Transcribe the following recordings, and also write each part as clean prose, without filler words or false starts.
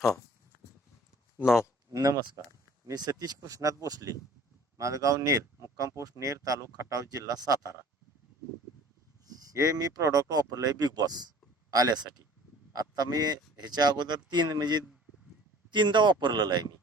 हा, नाव. नमस्कार, मी सतीश कृष्णात भोसले, माझं गाव नेर, मुक्काम पोस्ट नेर, तालुका खटाव, जिल्हा सातारा. हे मी प्रोडक्ट वापरलंय बिग बॉस आल्यासाठी. आता मी ह्याच्या अगोदर तीनदा वापरलेलं आहे. मी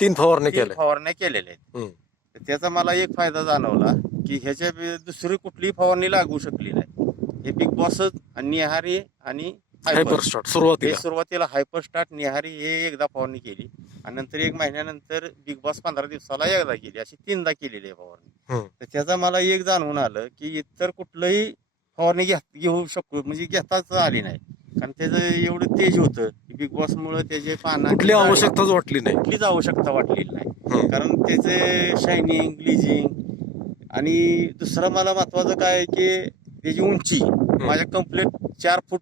3 फवारणी 3 केल्या. फवारण्या केलेल्या आहेत. हम्म. तर त्याचा मला एक फायदा जाणवला की ह्याच्या दुसरी कुठलीही फवारणी लागू शकली नाही. हे बिग बॉसच आणि निहारी आणि हायपर स्टार्ट हे सुरुवातीला. सुरुवातीला हायपर स्टार्ट निहारी हे एकदा फवारणी केली आणि नंतर 1 महिन्यानंतर बिग बॉस 15 दिवसाला एकदा केली, अशी 3दा केलेली आहे फवारणी. हम्म. तर त्याचा मला एक जाणवून आलं की इतर कुठलंही फवारणी घेऊ शकतो म्हणजे घेताच आली नाही, कारण त्याचं एवढं तेज होतं की बिग बॉस मुळे त्याचे कुठली आवश्यकताच वाटली नाही. कुठलीच आवश्यकता वाटलेली नाही. हम्म. कारण त्याचे शायनिंग, ग्लिजिंग आणि दुसरं मला महत्वाचं काय आहे की त्याची उंची माझ्या कंप्लीट 4 फूट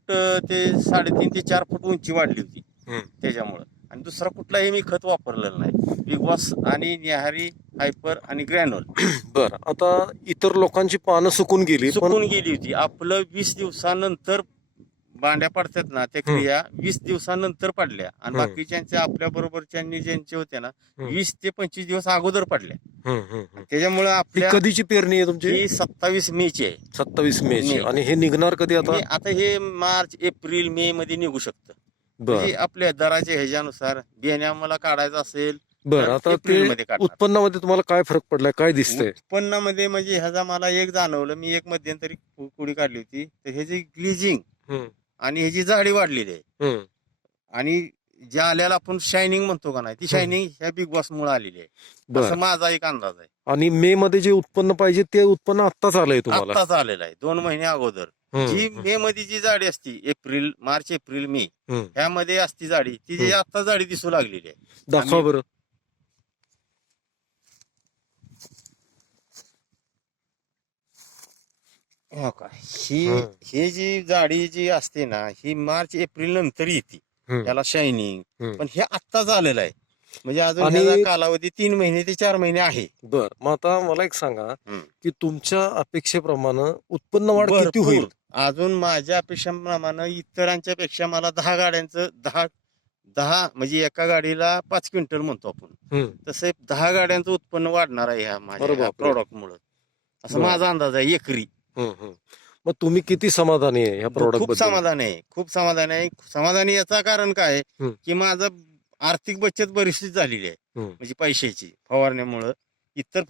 ते 3.5 ते 4 फूट उंची वाढली होती त्याच्यामुळं. आणि दुसरा कुठलाही मी खत वापरलेलं नाही. बिग बॉस आणि निहारी, हायपर आणि ग्रॅन्युल. बरं, आता इतर लोकांची पानं सुकून गेली, सुकून गेली होती. आपलं 20 दिवसानंतर बांड्या पडतात ना, त्या क्रिया 20 दिवसानंतर पडल्या आणि बाकीच्यांच्या आपल्या बरोबरच्यांनी ज्यांचे होते ना 20 ते 25 दिवस अगोदर पडल्या. त्याच्यामुळे आपल्या कधीची पेरणी आहे तुमची? ही 27 मेची आहे. 27 मे ची. मे. आणि हे निघणार कधी आता? आता हे मार्च, एप्रिल, मे मध्ये निघू शकतं. बरं म्हणजे आपल्या दराच्या ह्याच्यानुसार बियाणे आम्हाला काढायचं असेल बरं, आता ते मध्ये काढणार. उत्पन्नामध्ये तुम्हाला काय फरक पडलाय, काय दिसतंय? उत्पन्नामध्ये म्हणजे ह्याचा मला एक जाणवलं, मी एक मध्यंतरी कुडी काढली होती, तर ह्याची ग्लिजिंग आणि ह्याची जाडी वाढलेली आहे. आणि ज्या आल्याला आपण शायनिंग म्हणतो का नाही, ती शायनिंग ह्या बिग बॉस मुळे आलेली आहे, असं माझा एक अंदाज आहे. आणि मे मध्ये जे उत्पन्न पाहिजे ते उत्पन्न आत्ताच आलंय तुम्हाला? आत्ताच आलेलं आहे, 2 महिने अगोदर. जी मे मध्ये जी जाडी असती, मार्च, एप्रिल, मे ह्यामध्ये असती जाडी, ती जी आता जाडी दिसू लागलेली आहे. दाखवा बरं. हो का, ही जी जाडी जी असते ना, ही मार्च, एप्रिल नंतर येते त्याला शायनिंग. पण हे आत्ताच आलेलं आहे, म्हणजे अजून ह्याचा कालावधी 3 महिने ते 4 महिने आहे. बर, मग आता मला एक सांगा की तुमच्या अपेक्षेप्रमाणे उत्पन्न वाढ किती होईल? अजून माझ्या अपेक्षेप्रमाणे इतरांच्या पेक्षा मला 10 गाड्यांचं 10 म्हणजे एका गाडीला 5 क्विंटल म्हणतो आपण, तसे 10 गाड्यांचं उत्पन्न वाढणार आहे ह्या माझ्या प्रोडक्ट मुळे, असं माझा अंदाज आहे एकरी. मग तुम्ही किती समाधानी आहे ह्या प्रोडक्ट? खूप समाधान आहे, खूप समाधान आहे. समाधानी याचा कारण काय की माझं आर्थिक बचत बरीचशी झालेली आहे, म्हणजे पैशाची फवारण्यामुळं. इतर